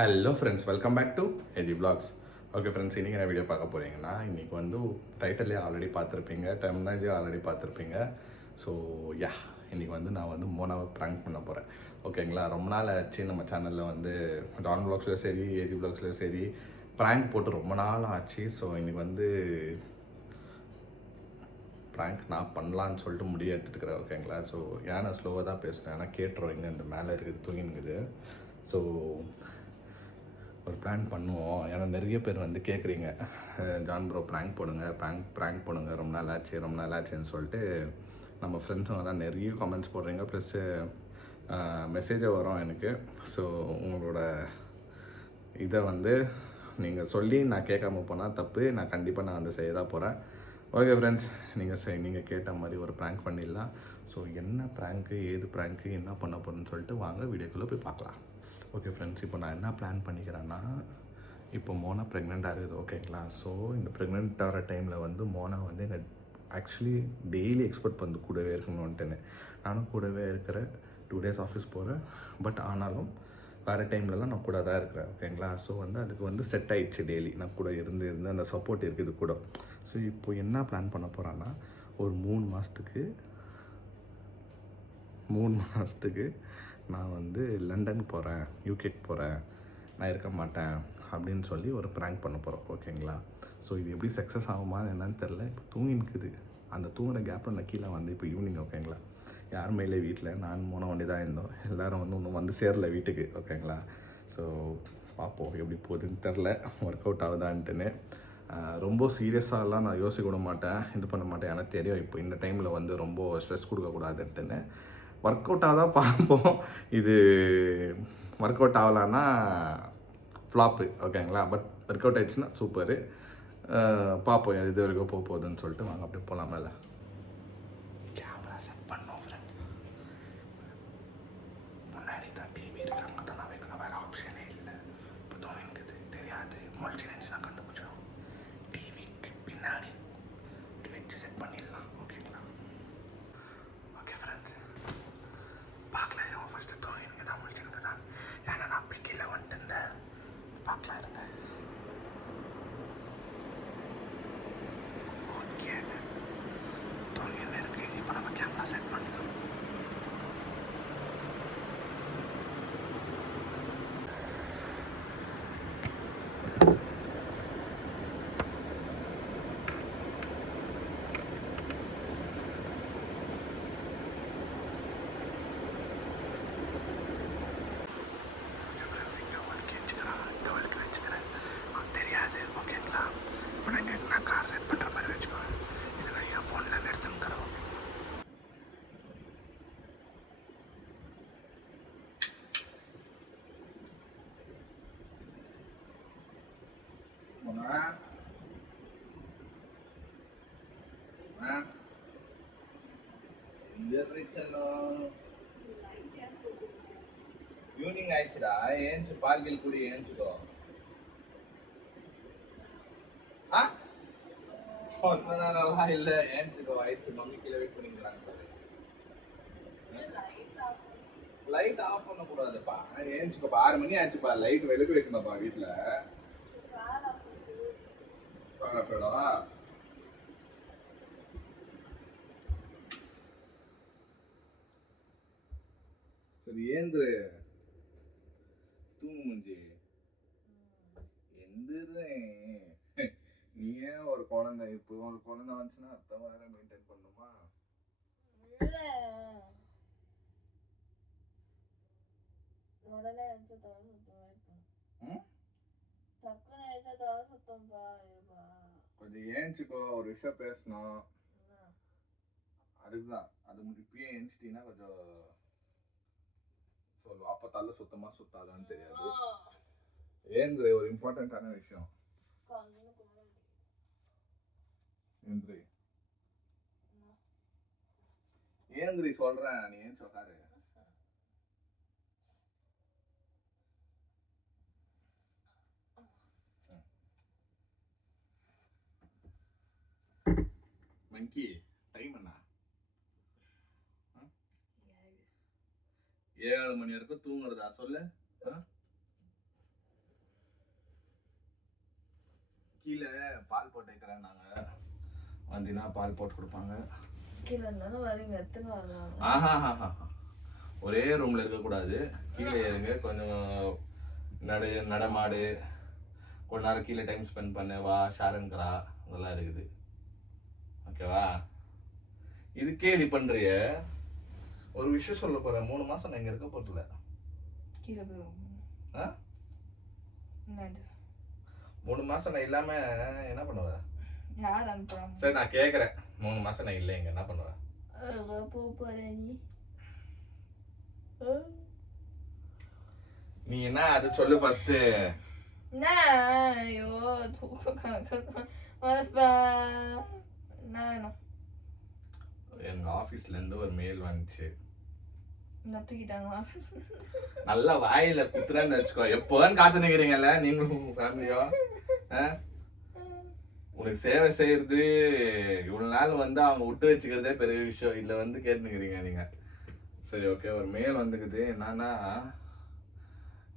Hello friends, welcome back to AG blogs. Okay friends, இன்றைக்கி என்ன video பார்க்க போகிறீங்கன்னா, இன்றைக்கி வந்து டைட்டிலே ஆல்ரெடி பார்த்துருப்பீங்க, டெர்மினாலஜியும் ஆல்ரெடி பார்த்துருப்பீங்க. ஸோ இன்றைக்கி வந்து நான் வந்து மோனாவை ப்ராங்க் பண்ண போகிறேன். ஓகேங்களா, ரொம்ப நாள் ஆச்சு நம்ம சேனலில் வந்து டான் பிளாக்ஸ்லையும் சரி, ஏஜி பிளாக்ஸ்லையும் சரி ப்ராங்க் போட்டு ரொம்ப நாள் ஆச்சு. ஸோ இன்றைக்கி வந்து ப்ராங்க் நான் பண்ணலான்னு சொல்லிட்டு முடிவு எடுத்துக்கிறேன். ஓகேங்களா, ஸோ ஏன் நான் ஸ்லோவாக தான் பேசுகிறேன், ஏன்னா கேட்டுருவோம் இங்கே இந்த மேலே இருக்குது தூங்கினுக்குது. ஸோ ஒரு ப்ராங்க் பண்ணுவோம். ஏன்னா நிறைய பேர் வந்து கேட்குறீங்க, ஜான் ப்ரோ ப்ராங்க் போடுங்க, ப்ராங்க் போடுங்க, ரொம்ப நாள் ஆச்சுன்னு சொல்லிட்டு நம்ம ஃப்ரெண்ட்ஸுங்க தான் நிறைய கமெண்ட்ஸ் போடுறீங்க. ப்ளஸ்ஸு மெசேஜை வரும் எனக்கு. ஸோ உங்களோட இதை வந்து நீங்கள் சொல்லி நான் கேட்காம போனால் தப்பு. நான் கண்டிப்பாக நான் வந்து செய்ய தான் போகிறேன். ஓகே ஃப்ரெண்ட்ஸ், நீங்கள் கேட்ட மாதிரி ஒரு ப்ராங்க் பண்ணிடலாம். ஸோ என்ன ப்ராங்க்கு, ஏது ப்ராங்க்கு, என்ன பண்ண போகிறேன்னு சொல்லிட்டு வாங்க வீடியோக்குள்ளே போய் பார்க்கலாம். ஓகே ஃப்ரெண்ட்ஸ், இப்போ நான் என்ன பிளான் பண்ணிக்கிறேன்னா, இப்போ மோனா ப்ரெக்னெண்ட்டாக இருக்குது. ஓகேங்களா, ஸோ இந்த ப்ரெக்னென்ட் ஆகிற டைமில் வந்து மோனா வந்து என்னை ஆக்சுவலி டெய்லி எக்ஸ்பெக்ட் பண்ணி கூடவே இருக்கணும்ன்ட்டுன்னு. நானும் கூடவே இருக்கிறேன், 2 days ஆஃபீஸ் போகிறேன். பட் ஆனாலும் வேறு டைம்லலாம் நான் கூட தான் இருக்கிறேன். ஓகேங்களா, ஸோ வந்து அதுக்கு வந்து செட் ஆகிடுச்சு. டெய்லி நான் கூட இருந்து அந்த சப்போர்ட் இருக்குது கூட. ஸோ இப்போ என்ன பிளான் பண்ண போகிறேன்னா, ஒரு 3 மாதத்துக்கு நான் வந்து லண்டன் போகிறேன், யூகேக்கு போகிறேன், நான் இருக்க மாட்டேன் அப்படின்னு சொல்லி ஒரு ப்ராங்க் பண்ண போகிறோம். ஓகேங்களா, ஸோ இது எப்படி சக்ஸஸ் ஆகுமா என்னன்னு தெரில. இப்போ தூங்கினுக்குது. அந்த தூங்குற கேப்பில் நான் கீழே வந்து இப்போ ஈவினிங். ஓகேங்களா, யாருமே இல்லை வீட்டில், நான் மோன வண்டி தான் இருந்தோம். எல்லோரும் வந்து இன்னும் வந்து சேரல வீட்டுக்கு. ஓகேங்களா, ஸோ பார்ப்போம் எப்படி போகுதுன்னு தெரில, ஒர்க் அவுட் ஆகுதான்ட்டுன்னு. ரொம்ப சீரியஸாகலாம் நான் யோசிக்க விட மாட்டேன், இது பண்ண மாட்டேன். எனக்கு தெரியும் இப்போ இந்த டைமில் வந்து ரொம்ப ஸ்ட்ரெஸ் கொடுக்கக்கூடாதுன்ட்டுன்னு. ஒர்க் அவுட்டாக தான் பார்ப்போம். இது ஒர்க் அவுட் ஆகலான்னா ஃப்ளாப்பு. ஓகேங்களா, பட் ஒர்க் அவுட் ஆகிடுச்சுன்னா சூப்பரு. பார்ப்போம் இது வரைக்கும் போக போகுதுன்னு சொல்லிட்டு. வாங்க அப்படியே போகலாம். மேலே கேமரா செட் பண்ணோம் ஃப்ரெண்ட். முன்னாடி தான் டிவி இருக்காங்க, தான் நான் வைக்கணும், வேறு ஆப்ஷனே இல்லை. இப்போ தான் எனக்கு தெரியாது, முழிச்சு நினச்சி நான் கண்டுபிடிச்சிடும். டிவிக்கு பின்னாடி இப்படி வச்சு செட் பண்ணிடலாம். ஓகேங்களா, ஓகே ஃப்ரெண்ட்ஸ், பார்க்கலாம் இருங்க. ஃபஸ்ட்டு தூங்கி எனக்கு தான் முடிச்சுருக்கு தான், ஏன்னா நான் அப்படி கீழே வந்துட்டு இருந்தேன். பார்க்கலாம் இருங்க. ஓகே, தூங்கி இருக்கு. இப்போ நம்ம கேமரா செட் பண்ணலாம். ஈவினிங் ஆயிடுச்சுடா, ஏன்ச்சு பால்கில் கூடி ஏன்ச்சுக்கோ. ஒன்ன நேரம்லாம் இல்லை, ஏன்ச்சுக்கோ. ஆயிடுச்சு, மம்மி கீழே வெயிட் பண்ணிக்கிறாங்க. லைட் ஆஃப் பண்ணக்கூடாதுப்பா, ஏன்ச்சுக்கோப்பா. 6 மணி ஆச்சுப்பா, லைட் வெளுக்கு வைக்கணும்ப்பா வீட்டில். சரி ஏந்திரு, தூங்கு முஞ்சி, எந்திரேன். நீ ஏன் ஒரு குழந்தை, இப்போ ஒரு குழந்தை வந்துச்சுன்னா அத்தை வேற மெயின்டைன் பண்ணுமா? கொஞ்சம் ஏஞ்சிக்கோ, ஒரு விஷயம் பேசணும். அதுக்குதான் அது இப்பயே ஏஞ்சிட்டீங்கன்னா கொஞ்சம் சொல்லு. அப்போ தள்ள சுத்தமா சுத்தாதான்னு தெரியாது. ஏந்திரி, ஒரு இம்பார்ட்டன்டான விஷயம். ஏந்திரி, ஏந்திரி சொல்றேன், நீ ஏன் சொல்லாரு. மங்கி, டைம் என்ன? 7 மணி வரைக்கும் தூங்குறதா சொல்லு. கீழே பால் போட்டு வைக்கிறேன் நாங்கள் வந்தீங்கன்னா பால் போட்டு கொடுப்பாங்க. கீழே இருந்தாலும் வரீங்க எடுத்துன்னு வரலாம். ஆஹா ஒரே ரூமில் இருக்கக்கூடாது, கீழே ஏறுங்க, கொஞ்சம் நடமாடு, கொஞ்ச நேரம் கீழே டைம் ஸ்பெண்ட் பண்ணு, வா ஷாரன்கரா அதெல்லாம் இருக்குது. ஓகேவா? இதுக்கே இப்படி பண்ணுறிய. ஒரு விஷயம் சொல்ல போகிறேன், 3 மாதம் நான் இங்கே இருக்க போகிறதில்ல. கீழே போய் 3 மாசம் நான் இல்லாம என்ன பண்ணுவேன்? யார் அனுப்புறாங்க? சரி நான் கேக்குறேன், 3 மாசம் நான் இல்லைங்க என்ன பண்ணுவேன்? நீ என்ன அது சொல்லு ஃபர்ஸ்ட். ஐயோ எங்க ஆபீஸ்ல இருந்து ஒரு மெயில் வந்துச்சு. தூக்கிட்டாங்களா? நல்லா வாயில குத்துறேன்னு வச்சுக்கோ. எப்போதான் காத்து நிக்கிறீங்கல்ல நீங்களும் ஃபேமிலியோ. உனக்கு சேவை செய்யறது இவ்வளவு நாள் வந்து அவங்க விட்டு வச்சுக்கிறதே பெரிய விஷயம். இதுல வந்து கேட்டுக்கிறீங்க நீங்க. சரி ஓகே, ஒரு மெயில் வந்துக்குது. என்னன்னா,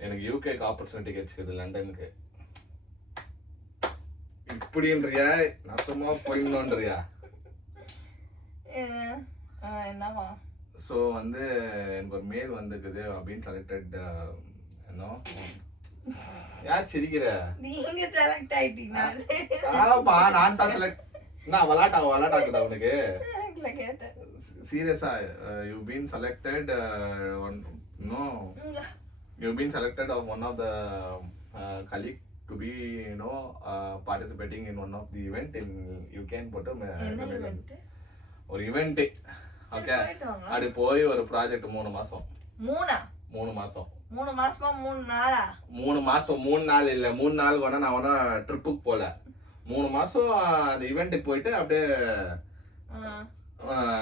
எனக்கு யூகேக்கு ஆப்பர்ச்சுனிட்டி கிடைச்சிக்குது, லண்டனுக்கு. இப்படின்றியா நசமா போயிடணுன்றியா? என்னவா? ஸோ வந்து எனக்கு ஒரு மெயில் வந்துக்குது அப்படின்னு செலக்டட். என்ன யார் சிரிக்கிற? நீங்க செலக்ட் ஆயிட்டீங்க. ஆமா நான் தான் செலக்ட். நான் விளாட்டாக்குதா உனக்கு? சீரியஸா you been selected. No, you been selected of one of the colleague to be participating in one of the event in UK போட்டு ஒரு ஈவெண்ட். ஓகே, அப்படி போய் ஒரு ப்ராஜெக்ட் 3 மாசம். 3 மாசம் 3 மாசமா 3 நாளா? 3 மாசம் 3 நாள் இல்ல, 3 நாள் வேணா நான் வேணா ட்ரிப்புக்கு போல. 3 மாசம் அந்த ஈவெண்ட்டுக்கு போயிட்டு அப்படியே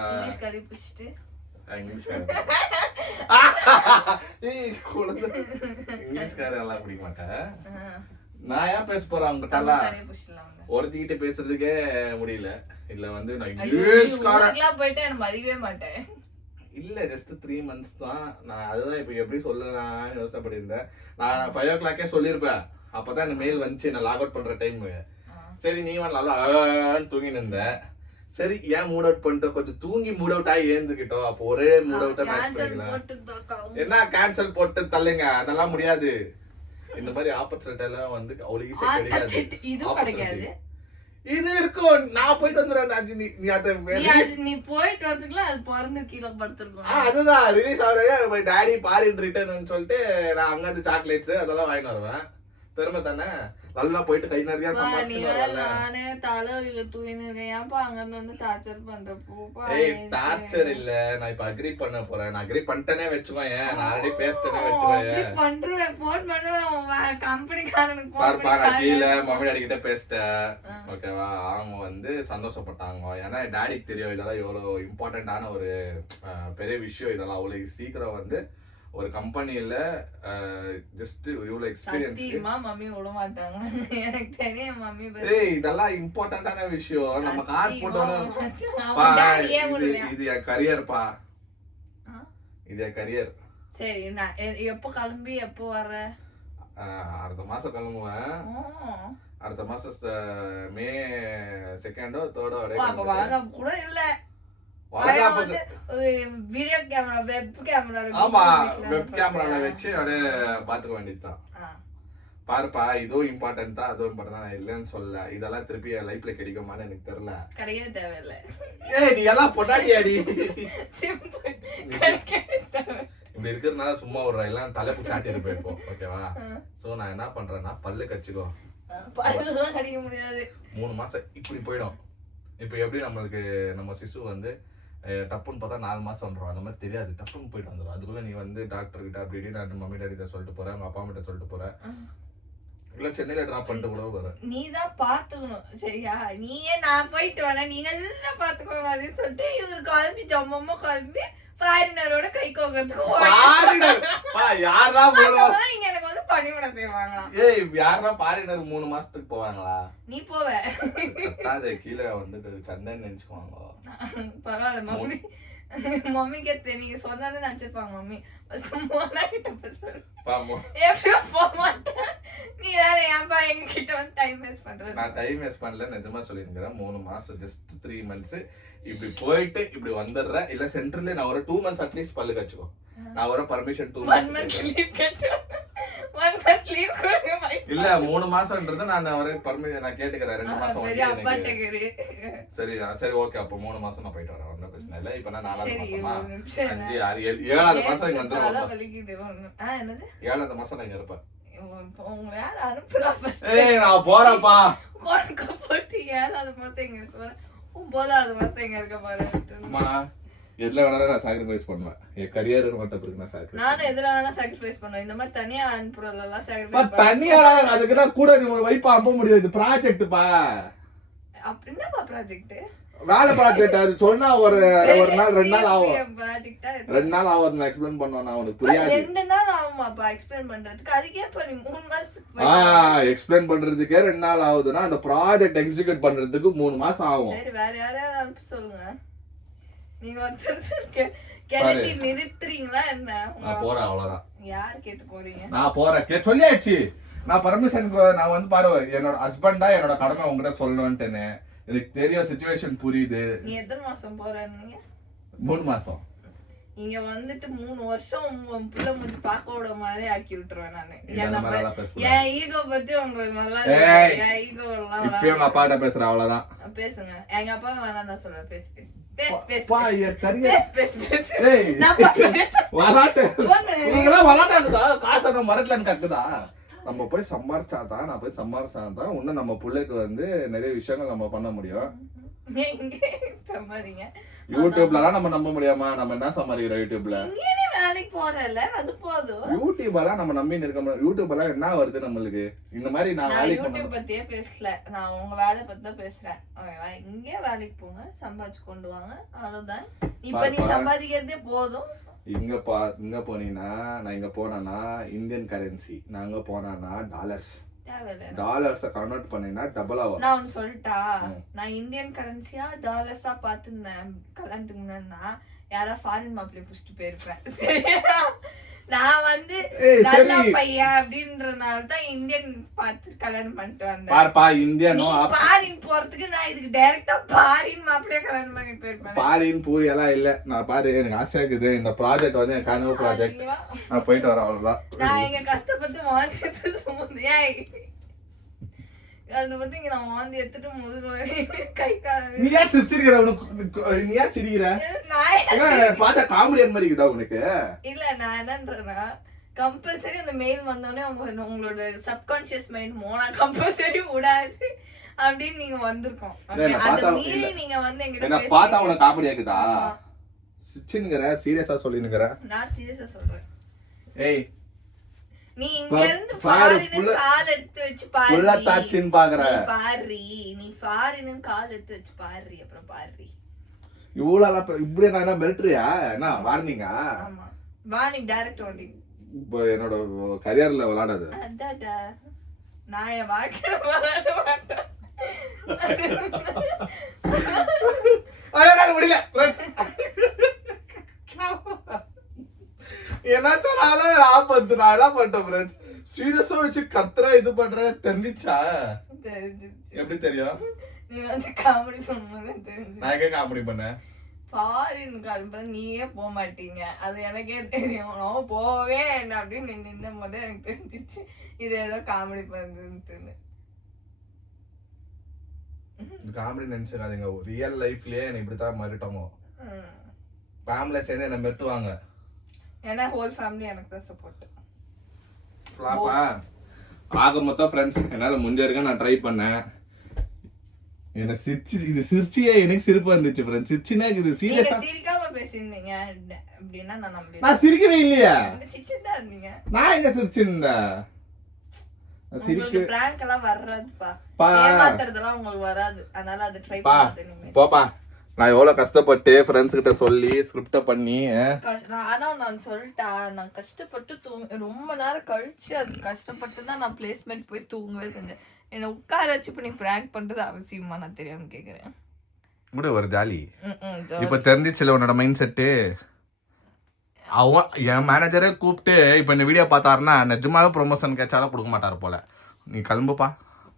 இங்கிலீஷ் கறி பிடிச்சிட்டு இங்கிலீஷ்கார எல்லாம் பிடிக்க மாட்டேன். நான் ஏன் பேச போறேன் அவங்ககிட்ட? ஒருத்திக்கிட்ட பேசுறதுக்கே முடியல. இல்ல வந்து நான் இங்கிலீஷ்காரன் போயிட்டு எனக்கு மதிக்கவே மாட்டேன். இல்ல ஜஸ்ட் 3 months தான். நான் அதுதான் இப்ப எப்படி சொல்லலாம்னு யோசனை பண்ணியிருந்தேன். நான் 5 o'clock சொல்லியிருப்பேன். அப்பதான் எனக்கு மெயில் வந்துச்சு, நான் லாக் அவுட் பண்ற டைம். சரி நீ நல்லா தூங்கின்னு இருந்த. சரி ஏன் மூட் அவுட் பண்ணிட்டோம், கொஞ்சம் தூங்கி மூட் அவுட் ஆகி ஏந்துக்கிட்டோம். அப்போ ஒரே மூட் அவுட்டா மேட்ச் பண்ணிக்கலாம். என்ன கேன்சல் போட்டு தள்ளுங்க, அதெல்லாம் முடியாது. இந்த மாதிரி ஆப்பர்ச்சுனிட்டி எல்லாம் வந்து அவ்வளவு ஈஸியா கிடைக்காது. இது இருக்கும். நான் போயிட்டு வந்துடுறேன். நீ போயிட்டு வரதுக்குள்ள அது பிறந்து கீழே படுத்துருக்கோம். அதுதான் ரிலீஸ் ஆகுற டாடி பாரின் ரிட்டர்ன் சொல்லிட்டு நான் அங்க இருந்து சாக்லேட்ஸ் அதெல்லாம் வாங்கிட்டு வருவேன். பெருமை தானே. நல்லா போயிட்டு கை நிறைய நானே தலைவலியில தூங்கினேன். ஏன்ப்பா அங்க இருந்து வந்து டார்ச்சர் பண்றப்போ? டார்ச்சர் இல்ல, நான் இப்ப அக்ரி பண்ண போறேன். நான் அக்ரி பண்ணிட்டேனே வச்சுக்கோங்க. நான் ஆல்ரெடி பேசிட்டேனே வச்சுக்கோங்க. பண்றேன், போன் பண்ணுவேன் கம்பெனிக்காரனுக்கு. பாருப்பா நான் கீழே மம்மி டாடி கிட்ட பேசிட்டேன். ஓகேவா? அவங்க வந்து சந்தோஷப்பட்டாங்க. ஏன்னா டாடிக்கு தெரியும் இதெல்லாம் எவ்வளவு இம்பார்ட்டன்டான ஒரு பெரிய விஷயம். இதெல்லாம் அவ்வளவு சீக்கிரம் வந்து ஒரு கம்பெனில ஜஸ்ட் இவ்வளவு எக்ஸ்பீரியன்ஸ் மம்மி விட மாட்டாங்க. எனக்கு தெரியும் மம்மி. இதெல்லாம் இம்பார்ட்டன்டான விஷயம். நம்ம காசு போட்டு இது என் கரியர்ப்பா, இது என் கரியர். சரி நான் எப்போ கிளம்பி எப்போ வர்ற? அடுத்த மாசம் கிளம்புவேன். அடுத்த மாசம் மே 2nd or 3rd கூட இல்ல. Video camera, web camera. ஆமா, வெப் கேமரால வச்சு அப்படியே பாத்துக்க வேண்டியதுதான். பாருப்பா, இதுவும் இம்பார்ட்டன்ட் தான், அதுவும் இம்பார்ட்டன்ட் தான். நான் இல்லைன்னு சொல்ல. இதெல்லாம் திருப்பி என் லைஃப்ல கிடைக்குமான்னு எனக்கு தெரியல. கிடைக்கவே தேவையில்லை. நீ எல்லாம் பொட்டாட்டியாடி. இப்படி இருக்கிறதுனால சும்மா ஒரு எல்லாம் தலைப்பு சாட்டி இருப்பேன் இப்போ. ஓகேவா? சோ நான் என்ன பண்றேன்னா, பல்லு கடிச்சுக்கோ. பல்லுலாம் கடிக்க முடியாது. 3 மாசம் இப்படி போயிடும். இப்போ எப்படி நம்மளுக்கு நம்ம சிசு வந்து டப்புன்னு பார்த்தா 4 மாசம் வந்துடும். அந்த மாதிரி தெரியாது, டப்புன்னு போயிட்டு வந்துடும். அதுக்குள்ள நீ வந்து டாக்டர் கிட்ட அப்படி நான் மம்மி டாடி கிட்ட சொல்லிட்டு போறேன், அவங்க அப்பா கிட்ட சொல்லிட்டு போறேன். இல்ல சென்னையில டிராப் பண்ணிட்டு கூட போறேன். நீ தான் பாத்துக்கணும் சரியா? நீயே நான் போயிட்டு வரேன், நீங்க எல்லாம் பாத்துக்கோங்க அப்படின்னு சொல்லிட்டு இவரு கிளம்பி ஜம்மம்மா கிளம்பி ஃபாரினரோட கை கோக்கிறதுக்கு எனக்கு வந்து பணிவிட செய்வாங்களா? யாரா ஃபாரினர் 3 மாசத்துக்கு போவாங்களா? நீ போவ கீழே வந்துட்டு சண்டைன்னு நினைச்சுக்குவாங்க. பரவாயில்ல மம்மி, மம்மிக்கு நீங்க சொன்னாலே நினைச்சிருப்பாங்க. மம்மி எப்படியோ போக மாட்டேன். நீ வேற ஏன்பா எங்க கிட்ட வந்து டைம் வேஸ்ட் பண்ற? நான் டைம் வேஸ்ட் பண்ணல, நிஜமா சொல்லிருக்கிறேன். 3 மாசம் ஜஸ்ட் 3 months இப்படி போயிட்டு இப்படி வந்துடுறேன். இல்ல சென்டர்ல நான் ஒரு 2 months அட்லீஸ்ட் பல்லு கச்சுக்கோ. நான் ஒரு பர்மிஷன் 2 1 month லீவ் கேட்டு 1 month லீவ் கொடுங்க மை. இல்ல 3 மாசம்ன்றது நான் ஒரு பர்மிஷன் நான் கேட்டுக்கிறேன். 2 மாசம் பெரிய வந்து அப்பா எனக்கு டகரு. சரி சரி ஓகே. அப்ப 3 மாசம் நான் போயிட்டு வரேன், ஒன்றும் பிரச்சனை இல்லை. இப்ப நான் 4வது சரி மாசமா ஒரு நிமிஷம் 5 6 7 7வது மாசம் இங்க தலை வந்துருவேன். வலிக்குது ஒண்ணு. என்னது 7வது மாசம் நான் இங்க இருப்பேன். உங்களை யார் அனுப்புறா ஃபர்ஸ்ட்? ஏய் நான் போறேன்ப்பா. உனக்கு போட்டு 7வது மாசம் இங்க இருக்க போறேன், 9வது மாசம் இங்க இருக்க போறேன். அம்மா எதுல வேணாலும் நான் சாக்ரிஃபைஸ் பண்ணுவேன். என் கரியர் மட்டும் பிறகு நான் சாக்ரிஃபைஸ். நானும் எதுல வேணா சாக்ரிஃபைஸ் பண்ணுவேன். இந்த மாதிரி தனியா அனுப்புறதெல்லாம் சாக்ரிஃபைஸ் தனியா அதுக்கு நான் கூட நீ வைப்பா அம்ப முடியாது. இது ப்ராஜெக்ட்ப்பா. அப்படின்னா ப்ராஜெக்ட் வேலை ப்ராஜெக்ட். அது சொன்னா ஒரு நாள் 2 நாள் ஆகும். ப்ராஜெக்ட்டா 2 நாள் ஆகும் நான் எக்ஸ்பிளைன் பண்ணுவேன். நான் உனக்கு புரியாது. 2 நாள் ஆகுமாப்பா எக்ஸ்பிளைன் பண்றதுக்கு? அதுக்கே இப்ப நீ 3 மாசத்துக்கு எக்ஸ்பிளைன் பண்றதுக்கே 2 நாள் ஆகுதுன்னா அந்த ப்ராஜெக்ட் எக்ஸிக்யூட் பண்றதுக்கு 3 மாசம் ஆகும். சரி வேற யாரையாவது அனுப்ப சொல்லுங்க. நீங்க வந்து கேட்டி நிறுத்துறீங்களா என்ன? நான் போறேன் அவ்வளவுதான். யார் கேட்டு போறீங்க? நான் போறேன் சொல்லியாச்சு. நான் பர்மிஷன் நான் வந்து பாரு என்னோட ஹஸ்பண்டா என்னோட கடமை உங்ககிட்ட சொல்லணும்ட்டுன்னு எனக்கு தெரியும். சிச்சுவேஷன் புரியுது. நீ எத்தனை மாசம் போறீங்க? 3 மாசம். இங்க வந்துட்டு 3 வருஷம் உன் புள்ள முடிஞ்சு பார்க்க விட மாதிரி ஆக்கி விட்டுருவேன் நானு. என் ஈகோ பத்தி உங்களுக்கு நல்லா என் ஈகோ எல்லாம் இப்பயும் உங்க அப்பாட்ட பேசுறேன் அவ்வளவுதான். பேசுங்க. எங்க அப்பா வேணாம் தான் சொல்ல. பேசு பேசு நம்ம போய் சம்பாரிச்சாதான் நான் போய் சம்பாரிச்சாதான் இன்னும் நம்ம பிள்ளைக்கு வந்து நிறைய விஷயங்கள் நம்ம பண்ண முடியும். யூடியூப்லாம் நம்ம நம்ப முடியாமா? நம்ம என்ன சம்பாதிக்கிறோம் யூடியூப்ல? வேலைக்கு போறல அது போதும். யூடியூபெல்லாம் நம்ம நம்பி இருக்க முடியும். யூடியூப்லாம் என்ன வருது நம்மளுக்கு? இந்த மாதிரி நான் வேலைக்கு யூடியூப் பத்தியே பேசல, நான் உங்க வேலை பத்தி தான் பேசுறேன். இங்கே வேலைக்கு போங்க, சம்பாதிச்சு கொண்டு வாங்க, அவ்வளவுதான். இப்ப நீ சம்பாதிக்கிறதே போதும். இங்க போனீங்கன்னா நான் இங்க போனா இந்தியன் கரன்சி, நான் அங்க போனா டாலர்ஸ் கன்வெர்ட் பண்ணீங்கன்னா டபுள் ஆகும். நான் ஒன்னு சொல்லிட்டா, நான் இந்தியன் கரன்சியா டாலர்ஸா பாத்துருந்தேன் கல்யாணத்துக்கு முன்னாடினா யாரா ஃபாரின் மாப்பிள்ளை புடிச்சிட்டு போயிருப்பேன். நான் வந்து நல்ல பையன் அப்படின்றதுனால தான் இந்தியன் பார்த்து கல்யாணம் பண்ணிட்டு வந்தேன். பாருப்பா இந்தியனோ ஃபாரின் போறதுக்கு நான் இதுக்கு டைரக்டா ஃபாரின் மாப்பிள்ளைய கல்யாணம் பண்ணிட்டு போயிருப்பேன். ஃபாரின் பூரி எல்லாம் இல்ல. நான் பாரு எனக்கு ஆசையா இருக்குது. இந்த ப்ராஜெக்ட் வந்து என் கனவு ப்ராஜெக்ட். நான் போயிட்டு வரேன் அவ்வளவுதான். நான் இங்க கஷ்டப்பட்டு வாங்கிட்டு சுமந்தியா அது வந்து இங்க நான் வாந்தி எடுத்துட்டு முதுகு வலி கை கால். நீ ஏன் சிரிக்கிற? நீ ஏன் சிரிக்கிற? பார்த்தா காமெடியன் மாதிரி இருக்குதா உனக்கு? இல்ல நான் என்னன்றேன்னா கம்பல்சரி அந்த மெயில் வந்தோடனே உங்களோட சப்கான்சியஸ் மைண்ட் மோனா கம்பல்சரி விடாது அப்படின்னு நீங்க வந்திருக்கோம். அந்த மீறி நீங்க வந்து எங்கிட்ட பார்த்தா உனக்கு காமெடி இருக்குதா? சிரிச்சுங்கற சீரியஸா சொல்லினுங்கற? நான் சீரியஸா சொல்றேன். ஏய் நீ இங்க இருந்து ஃபாரின் கால் எடுத்து வச்சு பாரு. புள்ள தாச்சின் பாக்குற. நீ ஃபாரின் கால் எடுத்து வச்சு பாரு. அப்புறம் பாரு. இவ்வளவு இப்படி நான் மிரட்டறியா? என்ன வார்னிங்கா? ஆமா வார்னிங் டைரக்ட் வார்னிங். இப்போ என்னோட கரியர்ல விளையாடாது. அடடா நான் என் வாழ்க்கையில விளையாட மாட்டேன். ஐயோ முடியல. என்னாச்சால ஆபத்து நான் என்ன பண்ணிட்டேன் ஃப்ரெண்ட்ஸ். சீரியஸா வச்சு கத்துறா இது பண்ற தெரிஞ்சிச்சா? எப்படி தெரியும்? நீ வந்து காமெடி பண்ணும்போது தெரிஞ்சு. நான் எங்க காமெடி பண்ணேன்? ஃபாரின் கால் நீயே போக மாட்டீங்க, அது எனக்கே தெரியும். நான் போவே என்ன அப்படின்னு நின்னும் போதே எனக்கு தெரிஞ்சிச்சு இது ஏதோ காமெடி பண்ணுதுன்னு. காமெடி நினைச்சுக்காதீங்க. ரியல் லைஃப்லயே என்ன இப்படித்தான் மிரட்டோங்க. ஃபேமிலில சேர்ந்து என்ன மிரட்டுவாங்க. ஏன்னா ஹோல் ஃபேமிலி எனக்கு தான் சப்போர்ட். ஃப்ளாப்பா ஆக மொத்தம் ஃப்ரெண்ட்ஸ் என்னால முடிஞ்ச வரைக்கும் நான் ட்ரை பண்ணேன். என்ன சிரிச்சியே எனக்கு சிரிப்பு வந்துச்சு ஃப்ரெண்ட்ஸ். சிரிச்சினா இது சீரியஸா சிரிக்காம பேசிருந்தீங்க அப்படினா நான் நம்புறேன். நான் சிரிக்கவே இல்லையா? சிரிச்சிட்டா இருந்தீங்க. நான் எங்க சிரிச்சிருந்தேன்? சிரிக்கு பிராங்க் எல்லாம் வராதுப்பா. ஏமாத்துறதெல்லாம் உங்களுக்கு வராது. அதனால அதை ட்ரை பண்ணாதீங்க. போப்பா. நான் எவ்வளவு கஷ்டப்பட்டு ஃப்ரெண்ட்ஸ் கிட்ட சொல்லி ஸ்கிரிப்ட பண்ணி ஆனா நான் சொல்லிட்டேன். நான் கஷ்டப்பட்டு ரொம்ப நேரம் கழிச்சு அது கஷ்டப்பட்டு தான் நான் பிளேஸ்மெண்ட் போய் தூங்கவே செஞ்சேன். என்ன உட்கார வச்சு பண்ணி பிராங்க் பண்றது அவசியமா நான் தெரியாம கேக்குறேன். கூட ஒரு ஜாலி. இப்ப தெரிஞ்சிச்சுல உன்னோட மைண்ட் செட்டு. அவன் என் மேனேஜரே கூப்பிட்டு இப்ப இந்த வீடியோ பார்த்தாருன்னா நிஜமாவே ப்ரொமோஷன் கேச்சாலும் கொடுக்க மாட்டாரு போல. நீ கிளம்புப்பா.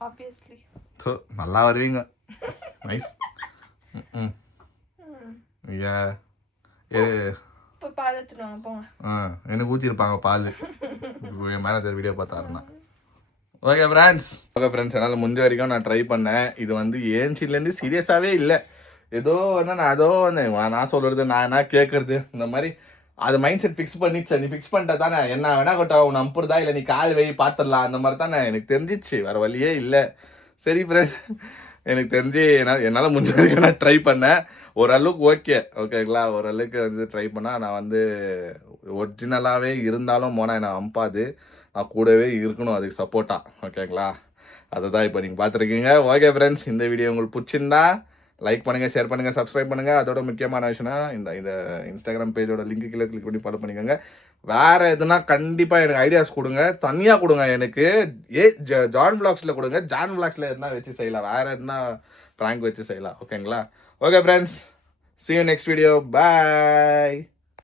ஆப்வியஸ்லி நல்லா வருவீங்க. நைஸ். ஐயா இப்போ பால் எடுத்துருவாங்க போங்க. எனக்கு ஊற்றிருப்பாங்க பால். என் மேனேஜர் வீடியோ பார்த்தாருன்னா. ஓகே ஃப்ரெண்ட்ஸ் என்னால் முடிஞ்ச வரைக்கும் நான் ட்ரை பண்ணேன். இது வந்து ஏன்ச்சிலேருந்து சீரியஸாகவே இல்லை. ஏதோ வந்து நான் சொல்கிறது நான் என்ன கேட்குறது இந்த மாதிரி அது மைண்ட் செட் ஃபிக்ஸ் பண்ணிச்சு. நீ ஃபிக்ஸ் பண்ணிட்ட தானே என்ன வேணா கொட்டா உன் நம்புறதா இல்லை நீ கால் வை பார்த்துடலாம் அந்த மாதிரி தானே எனக்கு தெரிஞ்சிச்சு. வேறு வழியே இல்லை. சரி ஃப்ரெண்ட்ஸ் எனக்கு தெரிஞ்சு என்னால் முடிஞ்ச வரைக்கும் நான் ட்ரை பண்ணேன். ஓரளவுக்கு ஓகேங்களா. ஓரளவுக்கு வந்து ட்ரை பண்ணால் நான் வந்து ஒரிஜினலாகவே இருந்தாலும் போனால் என்னை அம்பாது. நான் கூடவே இருக்கணும் அதுக்கு சப்போர்ட்டாக. ஓகேங்களா. அதை தான் இப்போ நீங்கள் பார்த்துருக்கீங்க. ஓகே ஃப்ரெண்ட்ஸ் இந்த வீடியோ உங்களுக்கு பிடிச்சிருந்தா லைக் பண்ணுங்கள், ஷேர் பண்ணுங்கள், சப்ஸ்கிரைப் பண்ணுங்கள். அதோட முக்கியமான விஷயம்னா இந்த இன்ஸ்டாகிராம் பேஜோட லிங்க் கீழே கிளிக் பண்ணி ஃபாலோ பண்ணிக்கோங்க. வேறு எதுனா கண்டிப்பாக எனக்கு ஐடியாஸ் கொடுங்க. தனியாக கொடுங்க எனக்கு. ஜான் விளாக்ஸில் கொடுங்க. ஜான் விளாக்ஸில் எதுனா வச்சு செய்யலாம். வேறு எதுனா ப்ராங்க் வச்சு செய்யலாம். ஓகேங்களா. Okay friends see you next video. Bye.